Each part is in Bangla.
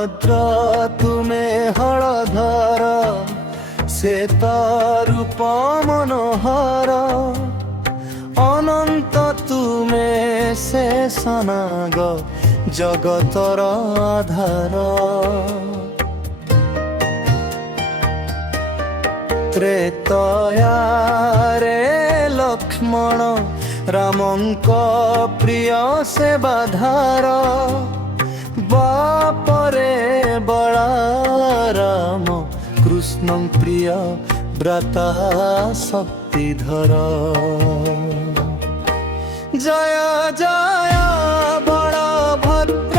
ভদ্র তুমে হলধর শ্বেত রূপ মনোহর অনন্ত তুমে শেষনাগ জগতর আধার ত্রেতয়ারে লক্ষ্মণ রামଙ୍କ প্রিয় সেবাধার বাপরে বলরাম কৃষ্ণ প্রিয় ব্রতা শক্তিধর জয় জয় বলভদ্র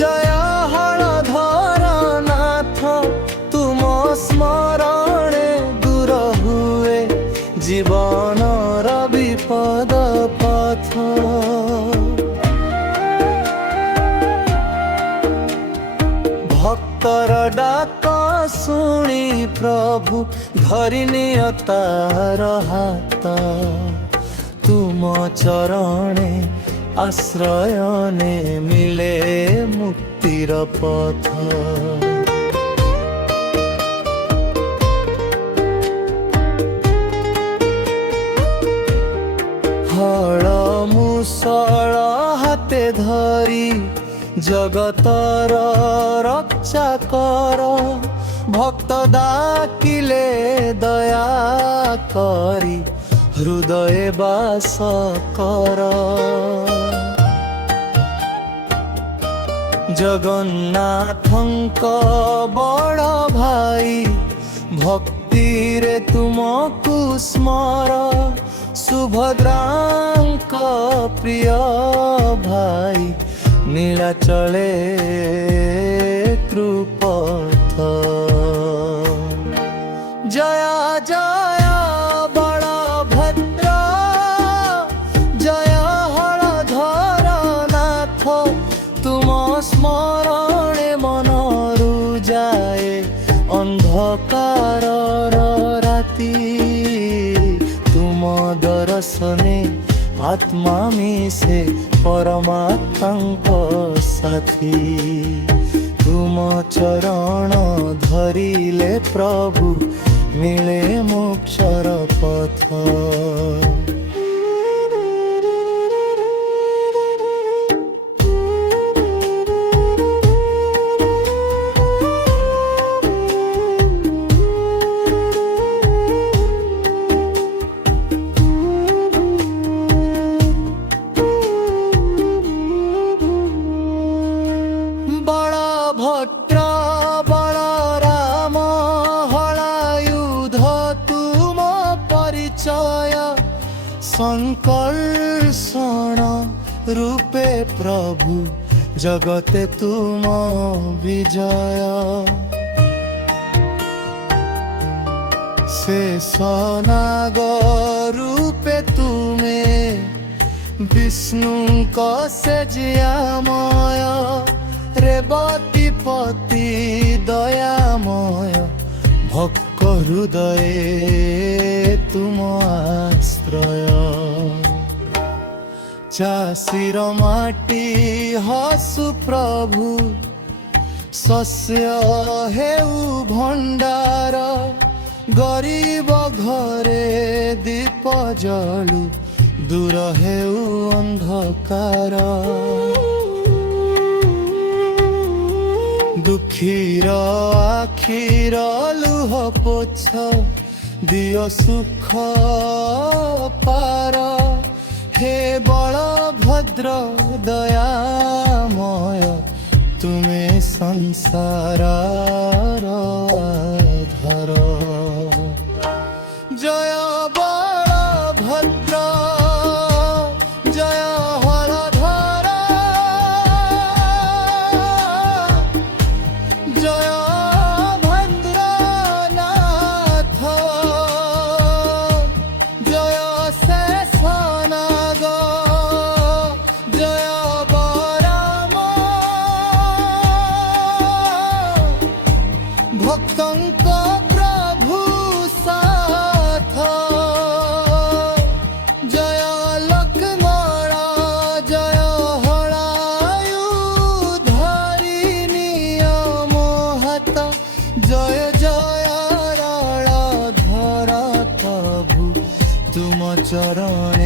জয় হলধর নাথ তুম স্মরণে দূর হুয়ে জীবনর বিপদ পথ ভক্তর ডাক শুনি প্রভু ধরি নিয় তার হাত তুম চরণে আশ্রয়নে মিলে মুক্তির পথ হল মুসল হাতে ধরি জগতর রক্ষা কর ভক্ত ডাকিলে দয়া করি হৃদয়ে বাস কর জগন্নাথଙ୍କ বড় ভাই ভক্তিরে তুমକୁ স্মর সুভদ্রাଙ୍କ প্রিয় ভাই নীলাচলে কৃপথ জয় জয় বলভদ্র জয় হলধর নাথ তুম স্মরণে মনরু যায় অন্ধকারর রাতি তুম দর্শনে আত্মা মিশে পরমাত্মাଙ୍କ সাথী তুম চরণ ধরিলে প্রভু মিলে মোক্ষর পথ ভদ্র বলরাম হলায়ুধ তুম পরিচয় সংকর্ষণ রূপে প্রভু জগতে তুম বিজয় শেষনাগ রূপে তুমে বিষ্ণুଙ୍କ সেজিয়াময় রেবতীপতি দয়াময় ভক্ত হৃদয়ে তুম আশ্রয় চাষির মাটি হসু প্রভু শস্য হেউ ভণ্ডার গরিব ঘরে দীপ জলু দূর হেউ অন্ধকার দুঃখীর আখির লুহ পোছ দিয় সুখ পার হে বলভদ্র দয়াময় তুমে সংসারর আধার জয় বলভদ্র জয় হলধর জয় ভদ্রনাথ জয় শেষনাগ জয় বলরাম ভক্তଙ୍କ চরণে